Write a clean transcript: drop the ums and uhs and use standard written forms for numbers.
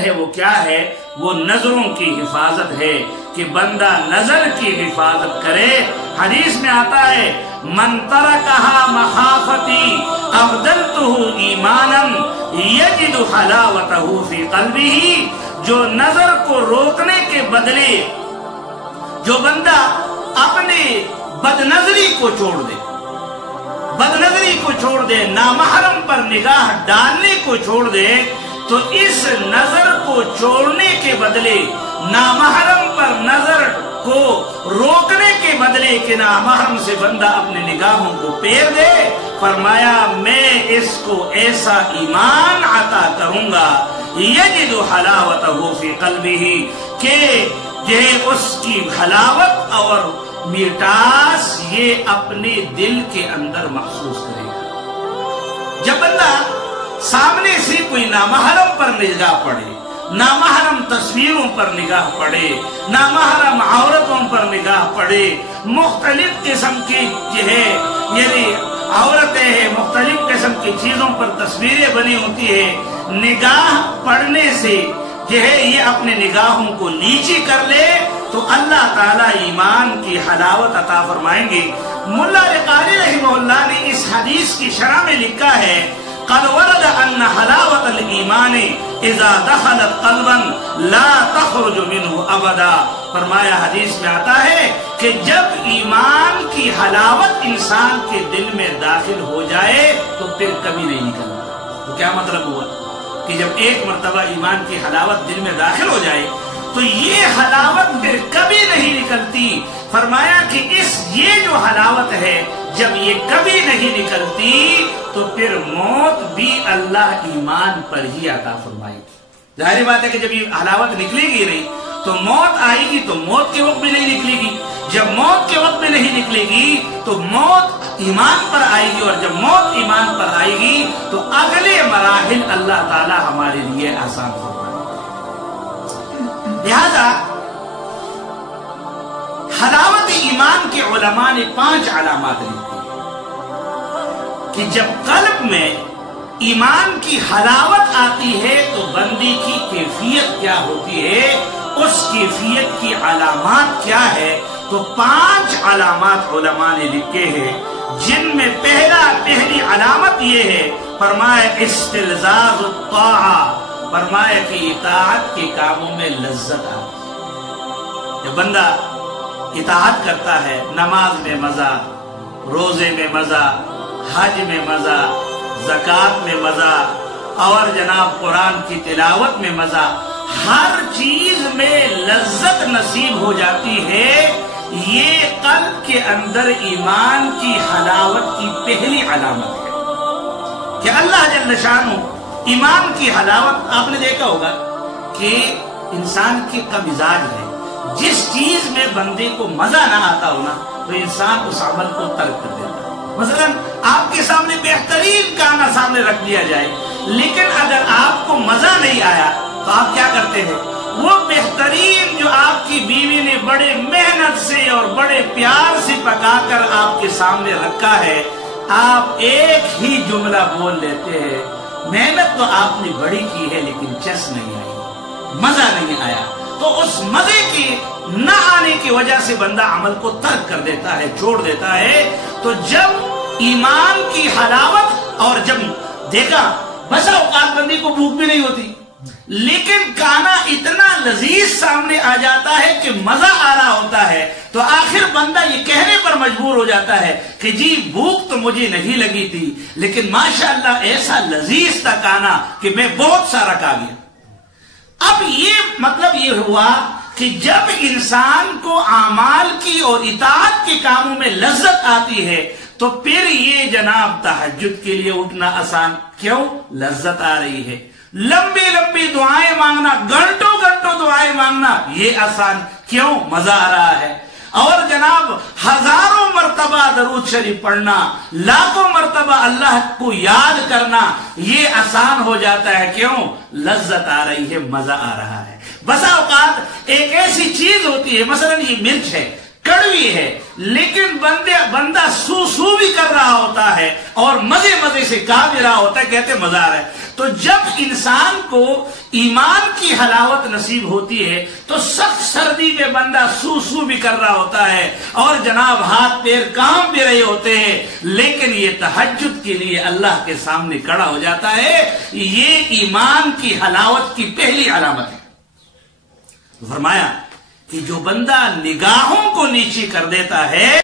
ہے وہ کیا ہے؟ وہ نظروں کی حفاظت ہے کہ بندہ نظر کی حفاظت کرے۔ حدیث میں آتا ہے من ترکہا مخافتی ابدلتہ ایمانا یجد حلاوتہ فی قلبہ، جو نظر کو روکنے کے بدلے جو بندہ اپنے بدنظری کو چھوڑ دے، بدنظری کو چھوڑ دے، نامحرم پر نگاہ ڈالنے کو چھوڑ دے، تو اس نظر کو چھوڑنے کے بدلے، نامحرم پر نظر کو روکنے کے بدلے کہ نامحرم سے بندہ اپنے نگاہوں کو پیر دے، فرمایا میں اس کو ایسا ایمان عطا کروں گا یجد حلاوتہ فی قلبہ، کہ یہ اس کی حلاوت اور میٹھاس یہ اپنے دل کے اندر محسوس کرے گا۔ جب بندہ سامنے سے کوئی نامحرم پر نگاہ پڑے، نامحرم تصویروں پر نگاہ پڑے، نامحرم عورتوں پر نگاہ پڑے، مختلف قسم کی جو ہے یعنی عورتیں ہیں، مختلف قسم کی چیزوں پر تصویریں بنی ہوتی ہے، نگاہ پڑنے سے جو ہے یہ اپنے نگاہوں کو نیچی کر لے تو اللہ تعالیٰ ایمان کی حلاوت عطا فرمائیں گے۔ ملا علی قاری رحمہ اللہ نے اس حدیث کی شرح میں لکھا ہے قد ورد ان حلاوت الایمان اذا دخلت قلبا لا تخرج منه ابدا، فرمایا حدیث میں آتا ہے کہ جب ایمان کی حلاوت انسان کے دل میں داخل ہو جائے تو پھر کبھی نہیں نکلتا۔ تو کیا مطلب ہوا کہ جب ایک مرتبہ ایمان کی حلاوت دل میں داخل ہو جائے تو یہ حلاوت پھر کبھی نہیں نکلتی۔ فرمایا کہ یہ جو حلاوت ہے جب یہ کبھی نہیں نکلتی تو پھر موت بھی اللہ ایمان پر ہی عطا فرمائے گی۔ ظاہر بات ہے کہ جب یہ حلاوت نکلے گی نہیں تو موت آئے گی، تو موت کے وقت بھی نہیں نکلے گی۔ جب موت کے وقت میں نہیں نکلے گی تو موت ایمان پر آئے گی، اور جب موت ایمان پر آئے گی تو اگلے مراحل اللہ تعالی ہمارے لیے آسان فرمائے گا۔ لہذا حلاوت ایمان کے علماء نے 5 علامات لکھی کہ جب قلب میں ایمان کی حلاوت آتی ہے تو بندے کی کیفیت کیا ہوتی ہے، اس کیفیت کی علامات کیا ہے، تو 5 علامات علماء نے لکھے ہیں، جن میں پہلی علامت یہ ہے، فرمایا استلذاذ الطاعہ، فرمایا کہ اطاعت کے کاموں میں لذت آتی ہے۔ جب بندہ اطاعت کرتا ہے، نماز میں مزہ، روزے میں مزہ، حج میں مزہ، زکوٰۃ میں مزہ، اور جناب قرآن کی تلاوت میں مزہ، ہر چیز میں لذت نصیب ہو جاتی ہے، یہ قلب کے اندر ایمان کی حلاوت کی پہلی علامت ہے کہ اللہ جل شانہ ایمان کی حلاوت۔ آپ نے دیکھا ہوگا کہ انسان کا مزاج ہے، جس چیز میں بندے کو مزہ نہ آتا ہونا تو انسان اس عمل کو ترک کر دیتا ہے۔ مثلا آپ کے سامنے بہترین کھانا سامنے رکھ دیا جائے، لیکن اگر آپ کو مزہ نہیں آیا تو آپ کیا کرتے ہیں؟ وہ بہترین جو آپ کی بیوی نے بڑے محنت سے اور بڑے پیار سے پکا کر آپ کے سامنے رکھا ہے، آپ ایک ہی جملہ بول لیتے ہیں، محنت تو آپ نے بڑی کی ہے لیکن چس نہیں آئی، مزہ نہیں آیا۔ تو اس مزے کی نہ آنے کی وجہ سے بندہ عمل کو ترک کر دیتا ہے، چھوڑ دیتا ہے۔ تو جب ایمان کی حلاوت، اور جب دیکھا بسا اوقات بندے کو بھوک بھی نہیں ہوتی لیکن کھانا اتنا لذیذ سامنے آ جاتا ہے کہ مزہ آ رہا ہوتا ہے، تو آخر بندہ یہ کہنے پر مجبور ہو جاتا ہے کہ جی بھوک تو مجھے نہیں لگی تھی لیکن ماشاءاللہ ایسا لذیذ تھا کھانا کہ میں بہت سارا کھا گیا۔ اب یہ مطلب یہ ہوا کہ جب انسان کو اعمال کی اور اطاعت کے کاموں میں لذت آتی ہے تو پھر یہ جناب تہجد کے لیے اٹھنا آسان، کیوں؟ لذت آ رہی ہے۔ لمبی لمبی دعائیں مانگنا، گھنٹوں گھنٹوں دعائیں مانگنا، یہ آسان، کیوں؟ مزہ آ رہا ہے۔ اور جناب ہزاروں مرتبہ درود شریف پڑھنا، لاکھوں مرتبہ اللہ کو یاد کرنا، یہ آسان ہو جاتا ہے، کیوں؟ لذت آ رہی ہے، مزہ آ رہا ہے۔ بسا اوقات ایک ایسی چیز ہوتی ہے، مثلا یہ مرچ ہے، کڑوی ہے لیکن بندہ سو سو بھی کر رہا ہوتا ہے اور مزے مزے سے کھا بھی رہا ہوتا ہے، کہتے مزہ آ رہا ہے۔ تو جب انسان کو ایمان کی حلاوت نصیب ہوتی ہے تو سخت سردی میں بندہ سو سو بھی کر رہا ہوتا ہے اور جناب ہاتھ پیر کام بھی رہے ہوتے ہیں، لیکن یہ تہجد کے لیے اللہ کے سامنے کھڑا ہو جاتا ہے۔ یہ ایمان کی حلاوت کی پہلی علامت ہے۔ فرمایا کہ جو بندہ نگاہوں کو نیچی کر دیتا ہے